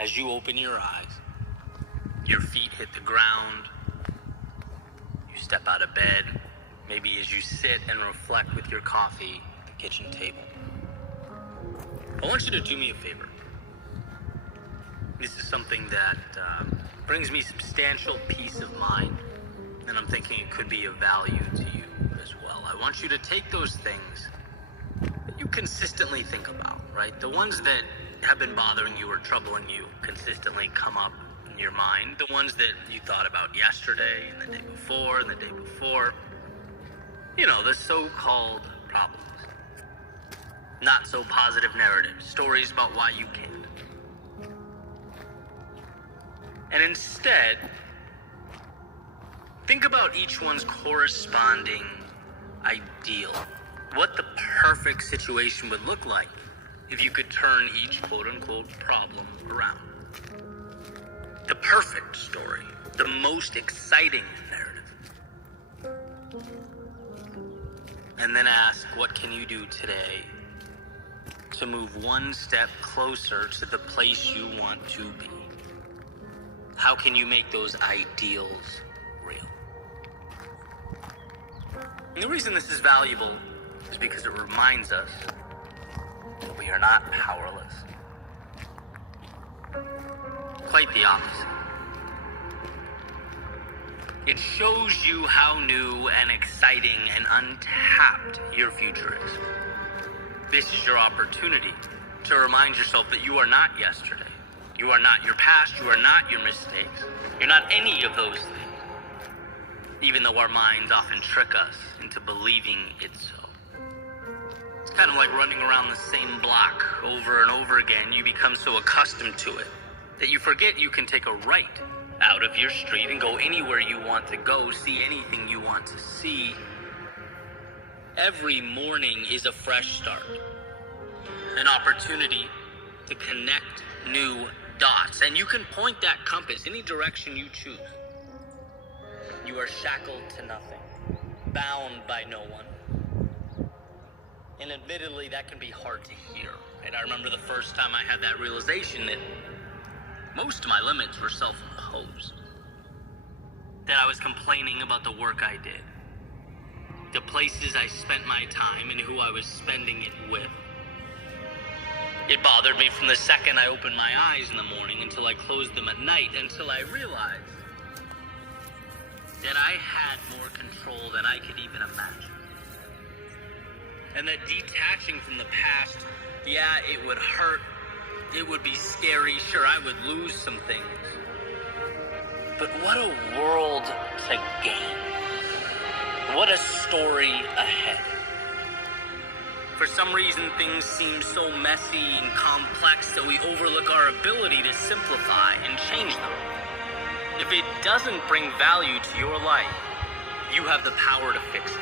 As you open your eyes, your feet hit the ground, you step out of bed, maybe as you sit and reflect with your coffee at the kitchen table. I want you to do me a favor. This is something that brings me substantial peace of mind, and I'm thinking it could be of value to you as well. I want you to take those things that you consistently think about, right? The ones that have been bothering you or troubling you consistently come up in your mind. The ones that you thought about yesterday and the day before and the day before. You know, the so-called problems. Not so positive narratives, stories about why you can't. And instead, think about each one's corresponding ideal. What the perfect situation would look like if you could turn each quote-unquote problem around. The perfect story, the most exciting narrative. And then ask, what can you do today to move one step closer to the place you want to be? How can you make those ideals real? And the reason this is valuable is because it reminds us that we are not powerless. Quite the opposite. It shows you how new and exciting and untapped your future is. This is your opportunity to remind yourself that you are not yesterday. You are not your past. You are not your mistakes. You're not any of those things. Even though our minds often trick us into believing it's so. It's kind of like running around the same block over and over again. You become so accustomed to it that you forget you can take a right out of your street and go anywhere you want to go, see anything you want to see. Every morning is a fresh start, an opportunity to connect new dots, and you can point that compass any direction you choose. You are shackled to nothing, bound by no one. And admittedly, that can be hard to hear. And I remember the first time I had that realization that most of my limits were self-imposed. That I was complaining about the work I did, the places I spent my time, and who I was spending it with. It bothered me from the second I opened my eyes in the morning until I closed them at night, until I realized that I had more control than I could even imagine. And that detaching from the past, yeah, it would hurt, it would be scary, sure, I would lose some things. But what a world to gain. What a story ahead. For some reason, things seem so messy and complex that we overlook our ability to simplify and change them. If it doesn't bring value to your life, you have the power to fix it.